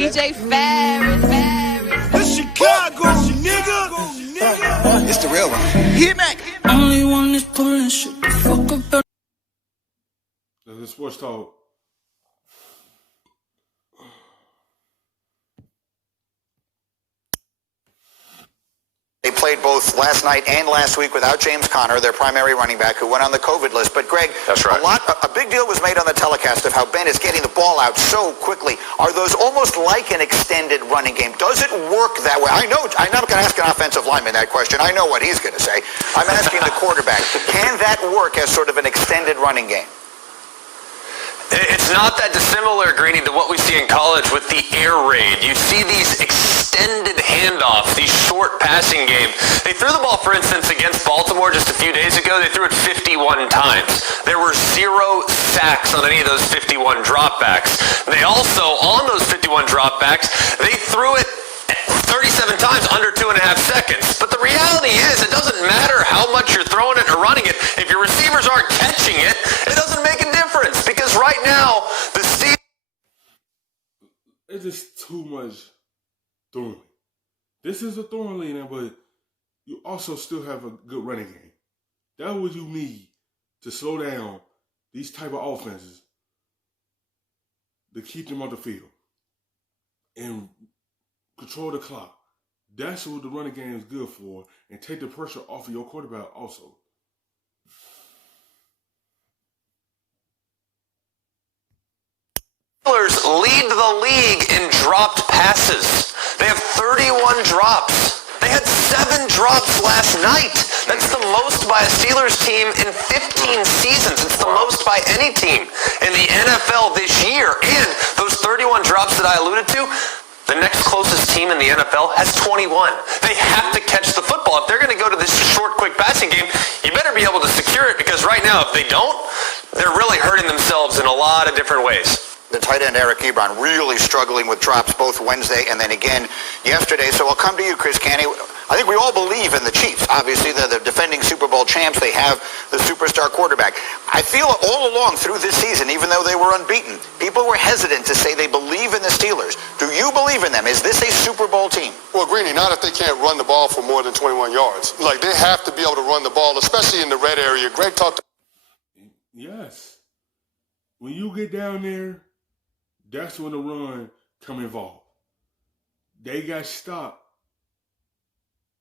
DJ Ferris. The Chicago, nigga. It's the real one. Hit me. Only one is pulling shit the fuck up. This is sports talk. They played both last night and last week without James Conner, their primary running back, who went on the COVID list. But Greg, that's right. A big deal was made on the telecast of how Ben is getting the ball out so quickly. Are those almost like an extended running game? Does it work that way? I'm not going to ask an offensive lineman that question. I know what he's going to say. I'm asking the quarterback. Can that work as sort of an extended running game? It's not that dissimilar, Greeny, to what we see in college with the air raid. You see these extended handoffs, these short passing games. They threw the ball, for instance, against Baltimore just a few days ago. They threw it 51 times. There were 0 sacks on any of those 51 dropbacks. They also, on those 51 dropbacks, they threw it 37 times under 2.5 seconds. But the reality is, it doesn't matter how much you're throwing it or running it. If your receivers aren't catching it, it doesn't make a difference. Because right now, the Steelers... It's just too much throwing. This is a throwing leader, but you also still have a good running game. That's what you need to slow down these type of offenses to keep them on the field and control the clock. That's what the running game is good for, and take the pressure off of your quarterback also. Steelers lead the league in dropped passes. They have 31 drops. They had 7 drops last night. That's the most by a Steelers team in 15 seasons. It's the most by any team in the NFL this year. And those 31 drops that I alluded to, the next closest team in the NFL has 21. They have to catch the football. If they're going to go to this short, quick passing game, you better be able to secure it, because right now, if they don't, they're really hurting themselves in a lot of different ways. The tight end Eric Ebron really struggling with drops both Wednesday and then again yesterday. So I'll come to you, Chris Canny. I think we all believe in the Chiefs. Obviously, they're the defending Super Bowl champs. They have the superstar quarterback. I feel all along through this season, even though they were unbeaten, people were hesitant to say they believe in the Steelers. Do you believe in them? Is this a Super Bowl team? Well, Greeny, not if they can't run the ball for more than 21 yards. Like, they have to be able to run the ball, especially in the red area. Greg talked. Yes. When you get down there, that's when the run come involved. They got stopped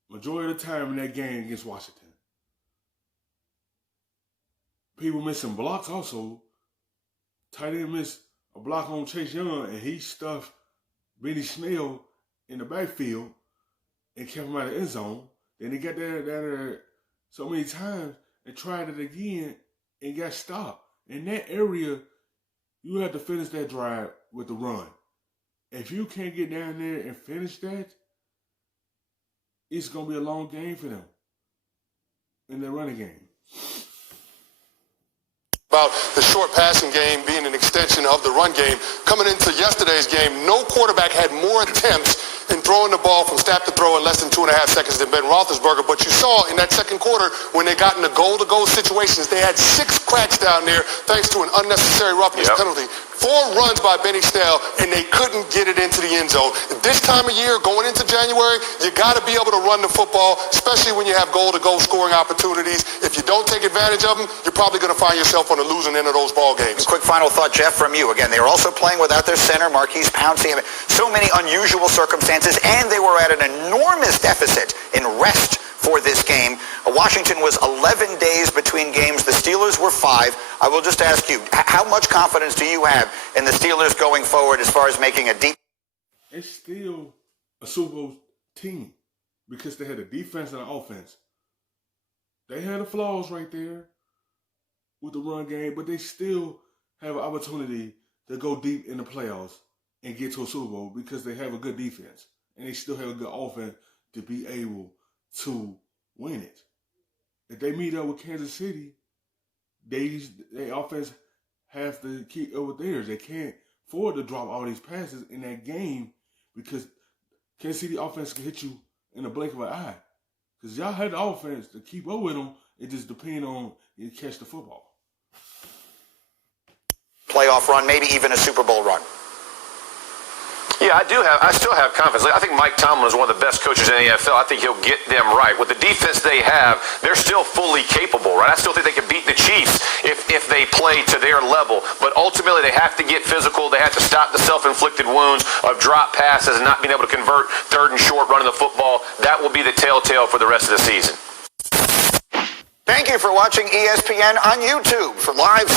majority of the time in that game against Washington. People missing blocks also. Tight end missed a block on Chase Young, and he stuffed Benny Snell in the backfield and kept him out of the end zone. Then he got there so many times and tried it again and got stopped. In that area, you have to finish that drive with the run. If you can't get down there and finish that, it's going to be a long game for them in their running game. About the short passing game being an extension of the run game. Coming into yesterday's game, no quarterback had more attempts in throwing the ball from snap to throw in less than 2.5 seconds than Ben Roethlisberger. But you saw in that second quarter, when they got into goal-to-goal situations, they had 6 cracks down there thanks to an unnecessary roughness penalty. 4 runs by Benny Snell, and they couldn't get it into the end zone. This time of year, going into January, you got to be able to run the football, especially when you have goal-to-goal scoring opportunities. If you don't take advantage of them, you're probably going to find yourself on the losing end of those ball games. Quick final thought, Jeff, from you. Again, they were also playing without their center, Marquise Pouncey. So many unusual circumstances, and they were at an enormous deficit in rest for this game. Washington was 11 days between games. The Steelers were 5. I will just ask you, how much confidence do you have in the Steelers going forward as far as making a deep... It's still a Super Bowl team because they had a defense and an offense. They had the flaws right there with the run game, but they still have an opportunity to go deep in the playoffs and get to a Super Bowl because they have a good defense and they still have a good offense to be able to win it. If they meet up with Kansas City, their offense has to keep up with theirs. They can't afford to drop all these passes in that game because Kansas City offense can hit you in the blink of an eye. Because y'all had the offense to keep up with them. It just depends on you catch the football. Playoff run, maybe even a Super Bowl run. Yeah, I still have confidence. I think Mike Tomlin is one of the best coaches in the NFL. I think he'll get them right. With the defense they have, they're still fully capable, right? I still think they can beat the Chiefs if they play to their level. But ultimately, they have to get physical. They have to stop the self-inflicted wounds of drop passes and not being able to convert third and short running the football. That will be the telltale for the rest of the season. Thank you for watching ESPN on YouTube. For live